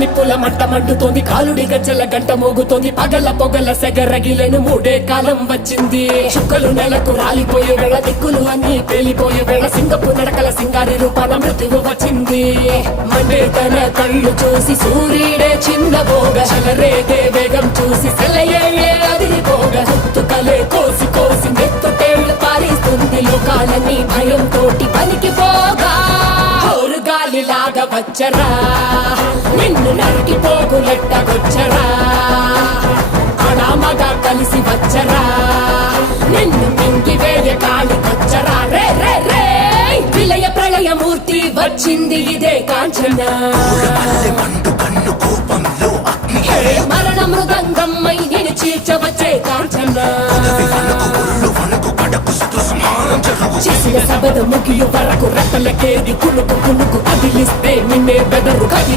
నిప్పుల మంట మండుతోంది, కాలుడి గజ్జల గంట మోగుతోంది, పగల పొగల సెగరగిలను మూడే కాలం వచ్చింది. చుక్కలు నెలకు రాలిపోయే వేళ, దిక్కులు అన్ని పేలిపోయే వేళ, సింగపు నడకల సింగారి రూపాన మృత్యువు వచ్చింది. మండే తన కళ్ళు చూసి సూర్యుడే చిన్నబోగ, చలరేగే వేగం చూసి సెలయేయే అదిరిపోగ, గుర్తుకలే కోసి కోసి నెత్తుటేళ్లు పారిస్తుంది, లోకాలన్నీ భయం తోటి పనికిపోగా. గాలిలాగా వచ్చరా, నిన్ను నరికి పోగులెట్టగొచ్చరా, అడామగా కలిసి వచ్చరా, నిన్ను మింగి వేయ కాలికొచ్చరా. రే రే రే విలయ ప్రళయమూర్తి వచ్చింది ఇదే కాంచన, మరణ మృదంగమ్మై నేను చీల్చవచ్చే కాంచన. చేసిన సబద ముగియు వరకు రెక్కలకేది కునుకు కునుకు కదిలిస్తే నిన్నే బెదరు కది